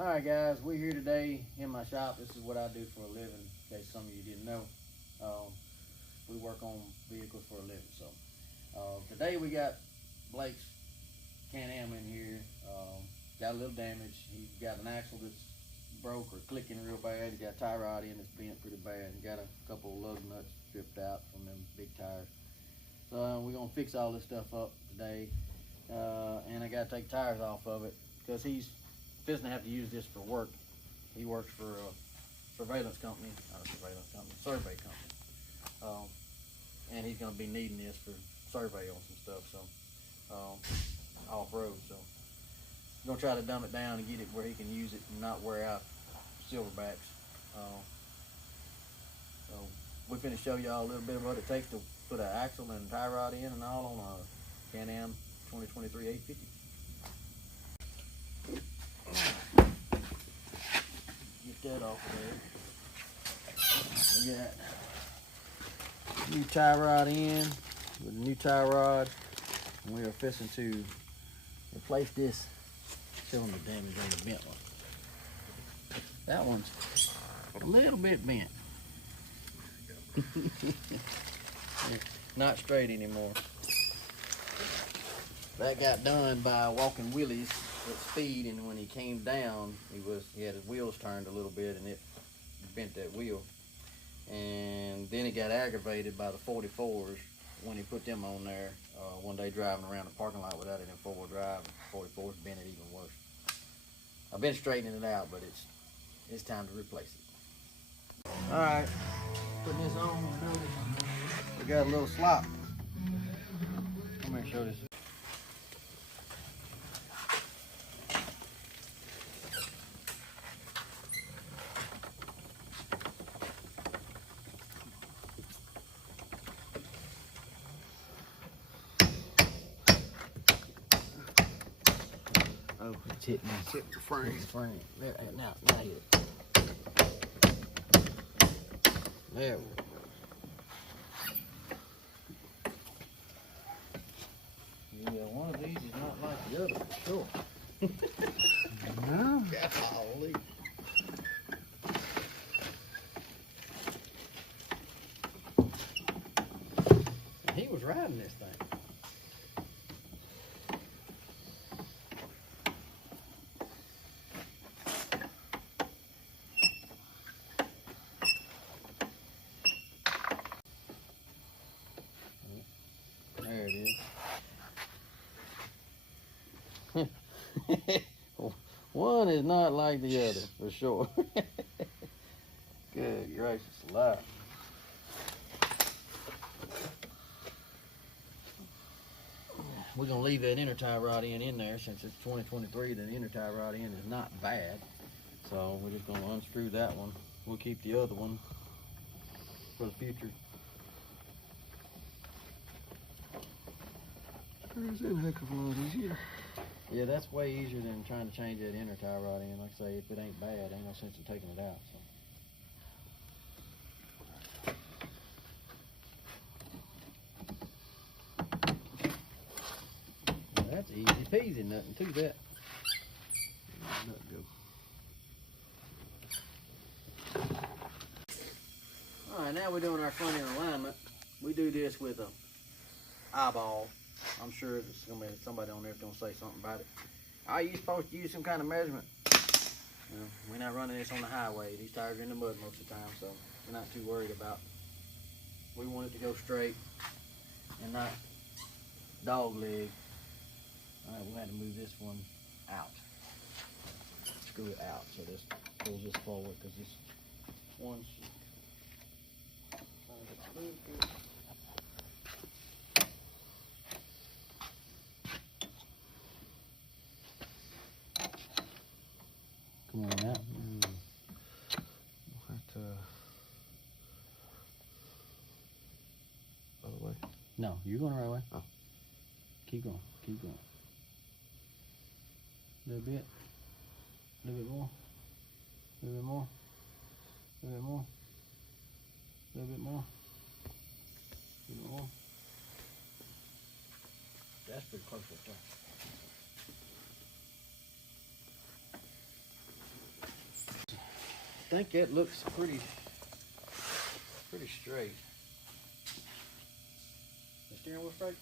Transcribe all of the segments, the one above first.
Alright guys, we're here today in my shop. This is what I do for a living, in case some of you didn't know. We work on vehicles for a living. So today we got Blake's Can-Am in here. Got a little damage. He's got an axle that's broke or clicking real bad. He got a tie rod in that's bent pretty bad. He got a couple of lug nuts stripped out from them big tires. So we're gonna fix all this stuff up today. And I gotta take tires off of it because he's fixing to have to use this for work. He works for a surveillance company, not a surveillance company, survey company. And he's gonna be needing this for survey on some stuff, so off-road. So I'm gonna try to dumb it down and get it where he can use it and not wear out silverbacks. So we're gonna show y'all a little bit of what it takes to put an axle and tie rod in and all on a Can-Am 2023 850. Get that off of there. We got new tie rod in with a new tie rod, and we are fixing to replace this. Showing the damage on the bent one. That one's a little bit bent. Not straight anymore. That got done by walking wheelies at speed, and when he came down, he had his wheels turned a little bit, and it bent that wheel. And then it got aggravated by the 44s when he put them on there. One day driving around the parking lot without it in four-wheel drive, 44s bent it even worse. I've been straightening it out, but it's time to replace it. All right, putting this on. We got a little slop. Let me show this. Oh, it's hit me. Hit the frame. Frame. There, now hit it. There we go. Yeah, one of these is not like the other for sure. No. Golly. And he was riding this thing. There it is. One is not like the other, for sure. Good gracious alive. We're going to leave that inner tie rod in there since it's 2023. The inner tie rod is not bad. So we're just going to unscrew that one. We'll keep the other one for the future. Screws in a heck of a lot easier. Yeah, that's way easier than trying to change that inner tie rod in. Like I say, if it ain't bad, ain't no sense in taking it out. So that's easy peasy, nothing to that. All right, now we're doing our front end alignment. We do this with a eyeball. I'm sure there's gonna be somebody on there that's gonna say something about it. Are you supposed to use some kind of measurement? You know, we're not running this on the highway. These tires are in the mud most of the time, so we're not too worried about. We want it to go straight and not dog leg. All right, we'll have to move this one out. Screw it out so this pulls this forward because this one's. Come on out. We'll have to. Other way? No, you're going the right way. Oh. Keep going. Keep going. A little bit. A little bit more. A little bit more. A little bit more. A little bit more. A little bit more. That's pretty close right there. think that looks pretty straight. The steering wheel straight?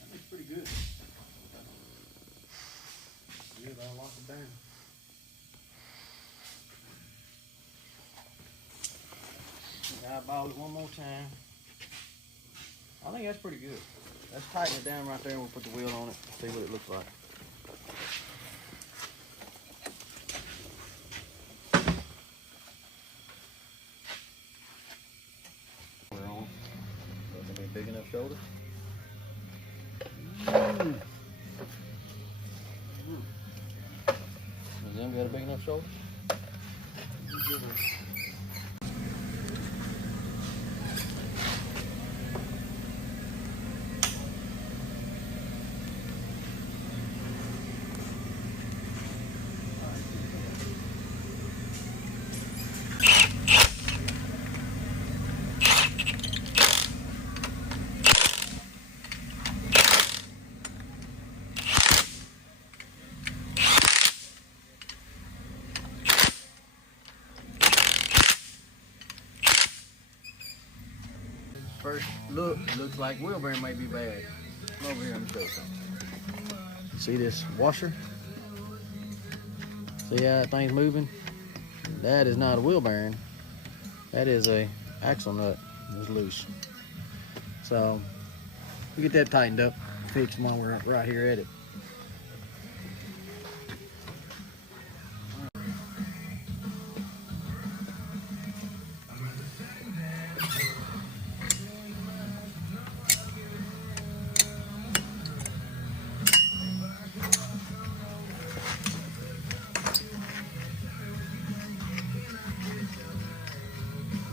That looks pretty good. Good, I'll lock it down. Eyeball it one more time. I think that's pretty good. Let's tighten it down right there and we'll put the wheel on it, see what it looks like. We're on. That's gonna be a big enough shoulder. Has them got a big enough shoulder? First look, looks like wheel bearing may be bad. Come over here and show you something. See this washer? See how that thing's moving? That is not a wheel bearing. That is a axle nut. It's loose. So we get that tightened up, fixed while we're right here at it.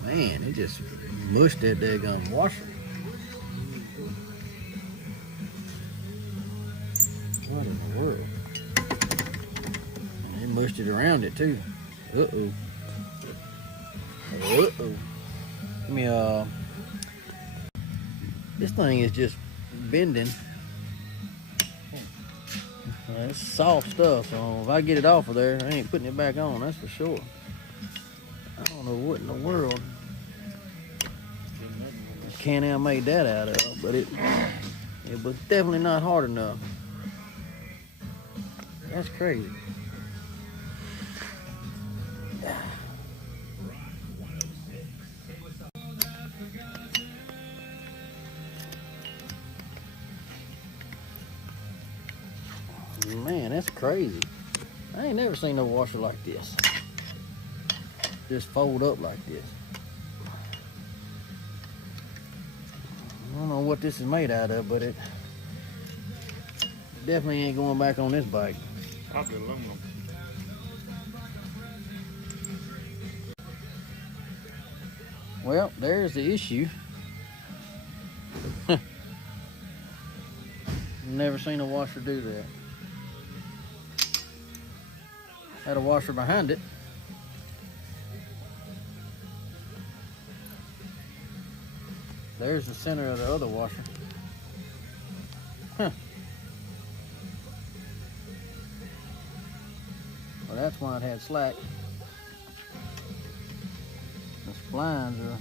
Man, it just mushed that daggone washer. What in the world? And they mushed it around it too. Uh-oh. Uh-oh. Give me this thing is just bending. It's soft stuff, so if I get it off of there, I ain't putting it back on, that's for sure. I don't know what in the world Can-Am made that out of, but it was definitely not hard enough. That's crazy. Man, that's crazy. I ain't never seen no washer like this. Just fold up like this. I don't know what this is made out of, but it definitely ain't going back on this bike. Probably aluminum. Well, there's the issue. Never seen a washer do that. Had a washer behind it. There's the center of the other washer. Huh. Well, that's why it had slack. The splines are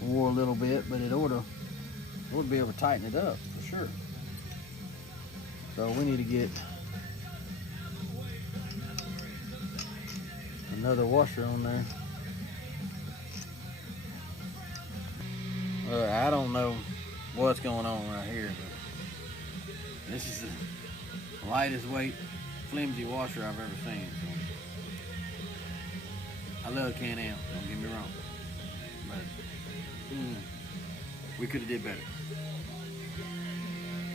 wore a little bit, but it would be able to tighten it up for sure. So we need to get another washer on there. I don't know what's going on right here, but this is the lightest weight, flimsy washer I've ever seen. So I love Can-Am, don't get me wrong, but we could have did better.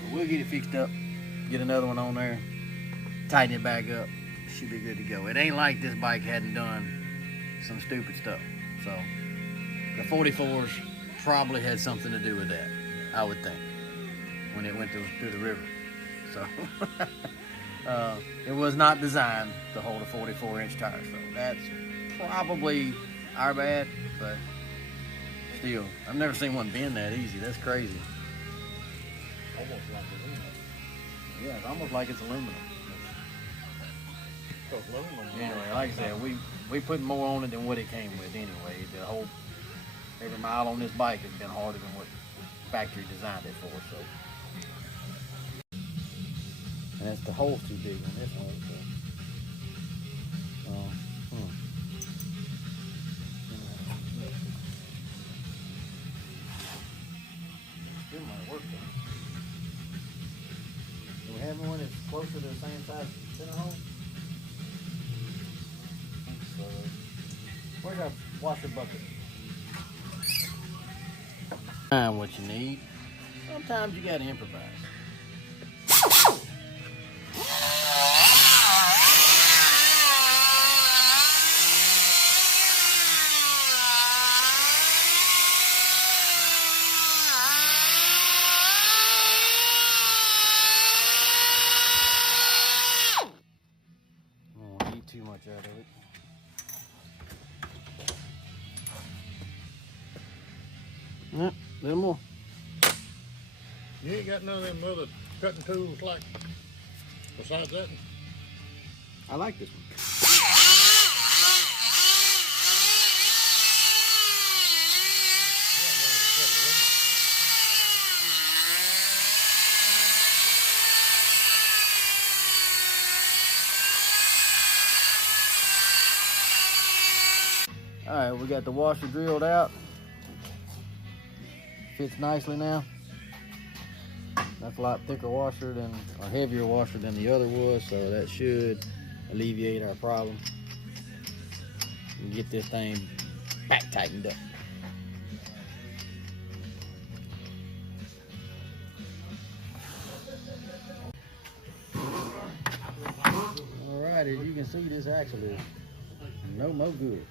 But we'll get it fixed up, get another one on there, tighten it back up, should be good to go. It ain't like this bike hadn't done some stupid stuff. So the 44s probably had something to do with that, I would think, when it went through the river. So it was not designed to hold a 44-inch tire, so that's probably our bad, but still, I've never seen one bend that easy. That's crazy. Almost like aluminum. Yeah, it's almost like it's aluminum. Anyway, like I said, we put more on it than what it came with anyway. The whole, every mile on this bike has been harder than what factory designed it for, so. And that's the hole's too big on this hole, so. Still might work though. Do we have one that's closer to the same size center hole? I think so. Where's our washer bucket? Find what you need. Sometimes you gotta improvise. I don't need too much out of it. Yep, a little more. You ain't got none of them other cutting tools like besides that? I like this one. All right, we got the washer drilled out. Fits nicely now. That's a lot thicker washer than, or heavier washer than the other was, so that should alleviate our problem and get this thing back tightened up. All right, as you can see, this axle is no more good.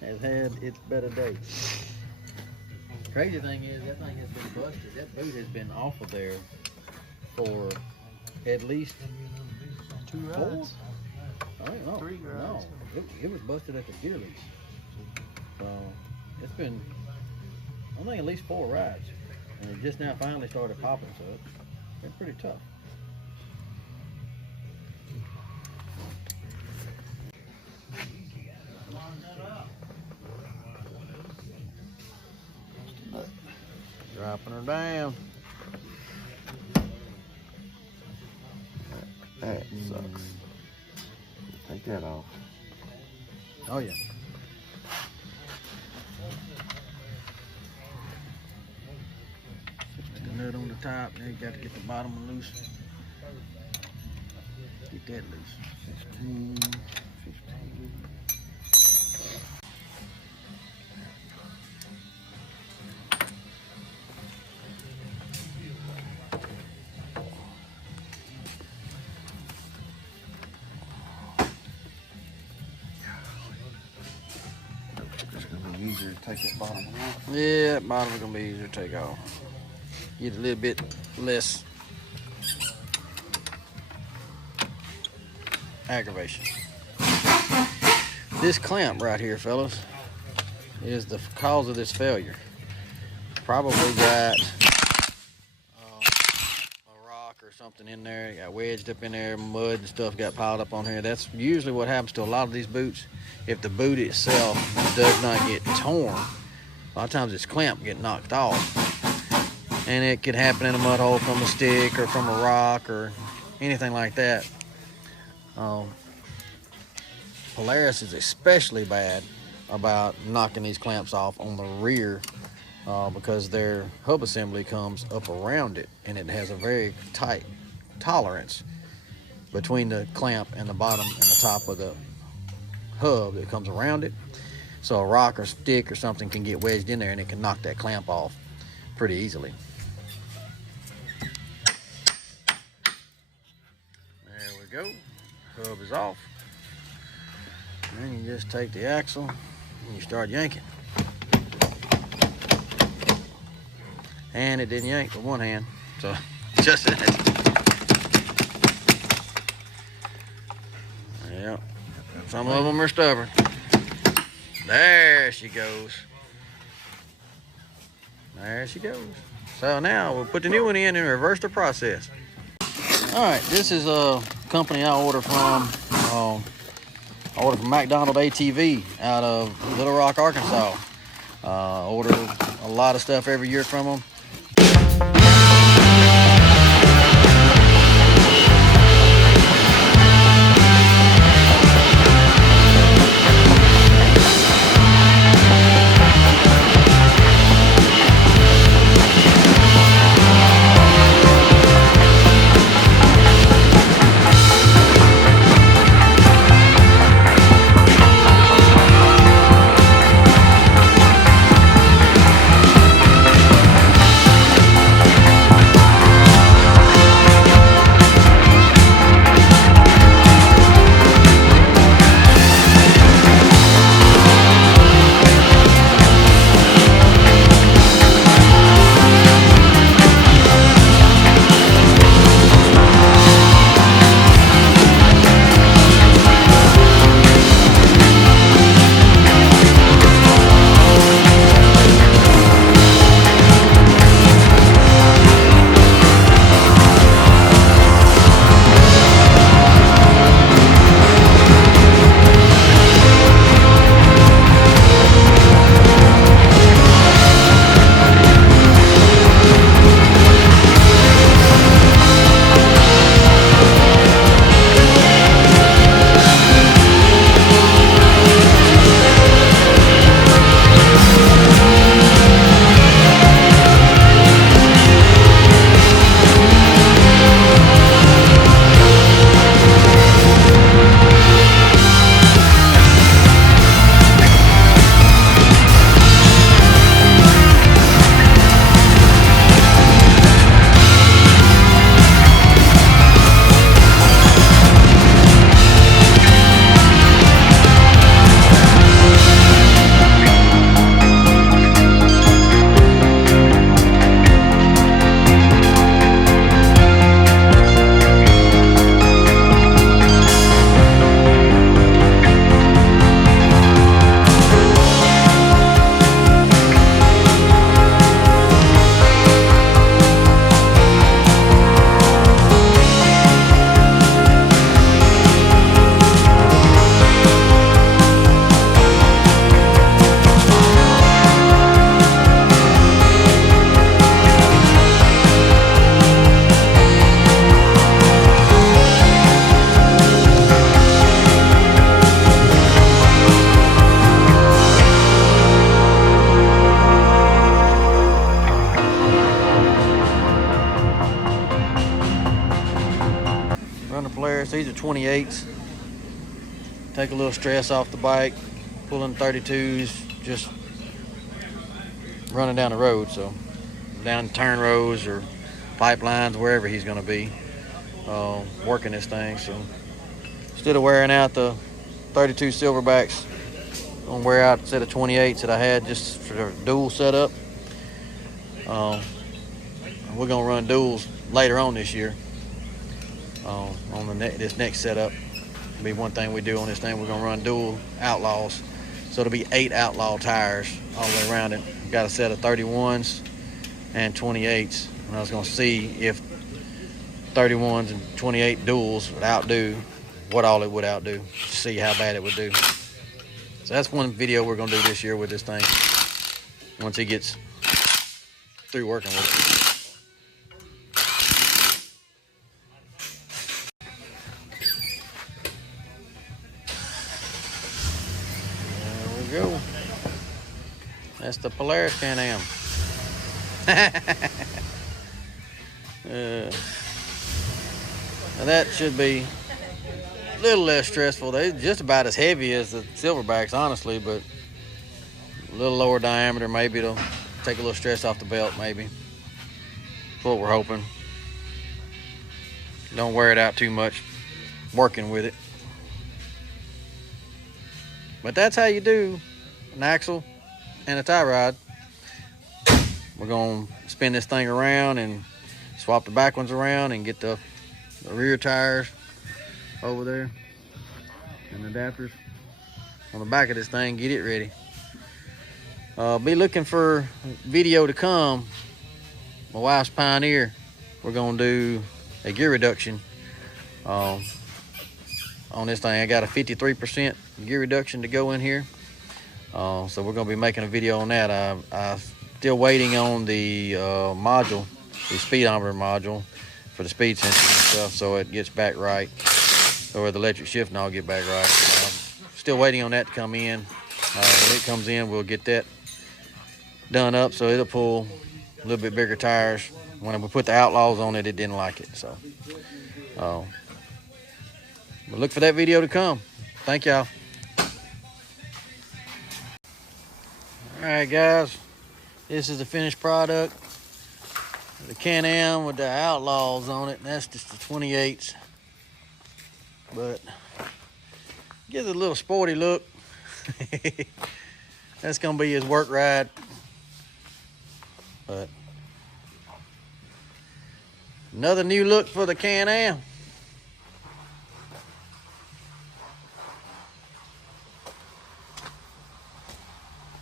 Has had its better days. Crazy thing is, that thing has been busted. That boot has been off of there for at least 2 rides. I don't know. 3 rides. No, it was busted at the gear lease. So it's been, I think, at least 4 rides, and it just now finally started popping. So it's been pretty tough. Dropping her down. That sucks. Take that off. Oh yeah. Stick a nut on the top. Now you got to get the bottom one loose. Get that loose. 15, 15. Easier to take that bottom one off. Yeah, bottom is gonna be easier to take off. Get a little bit less aggravation. This clamp right here, fellas, is the cause of this failure. Probably got a rock or something in there. It got wedged up in there, mud and stuff got piled up on here. That's usually what happens to a lot of these boots. If the boot itself does not get torn, a lot of times this clamp get knocked off. And it could happen in a mud hole from a stick or from a rock or anything like that. Polaris is especially bad about knocking these clamps off on the rear because their hub assembly comes up around it, and it has a very tight tolerance between the clamp and the bottom and the top of the hub that comes around it. So a rock or stick or something can get wedged in there and it can knock that clamp off pretty easily. There we go. Hub is off. And then you just take the axle and you start yanking. And it didn't yank with one hand, so just that. Yeah. Some of them are stubborn. There she goes. There she goes. So now we'll put the new one in and reverse the process. All right, this is company I order from. I order from McDonald ATV out of Little Rock, Arkansas. Order a lot of stuff every year from them. Running Polaris, these are 28s. Take a little stress off the bike, pulling 32s, just running down the road. So down turn rows or pipelines, wherever he's gonna be working this thing. So instead of wearing out the 32 Silverbacks, I'm gonna wear out a set of 28s that I had just for the dual setup. We're gonna run duals later on this year. On this next setup, it'll be one thing we do on this thing. We're gonna run dual Outlaws, so it'll be 8 Outlaw tires all the way around it. Got a set of 31s and 28s, and I was gonna see if 31s and 28 duals would outdo what all it would outdo, to see how bad it would do. So that's one video we're gonna do this year with this thing once he gets through working with it. Go. That's the Polaris Can-Am. Now that should be a little less stressful. They're just about as heavy as the Silverbacks, honestly, but a little lower diameter. Maybe it'll take a little stress off the belt, maybe. That's what we're hoping. Don't wear it out too much working with it. But that's how you do an axle and a tie rod. We're gonna spin this thing around and swap the back ones around and get the rear tires over there and the adapters on the back of this thing, get it ready. Be looking for video to come. My wife's Pioneer. We're gonna do a gear reduction. on this thing. I got a 53% gear reduction to go in here. So we're gonna be making a video on that. I'm still waiting on the module, the speedometer module for the speed sensor and stuff, so it gets back right, or the electric shift and all get back right. Still waiting on that to come in. When it comes in, we'll get that done up, so it'll pull a little bit bigger tires. When we put the Outlaws on it, it didn't like it. So but look for that video to come. Thank y'all. All right, guys, this is the finished product. The Can-Am with the Outlaws on it. And that's just the 28s, but gives it a little sporty look. That's gonna be his work ride. But another new look for the Can-Am.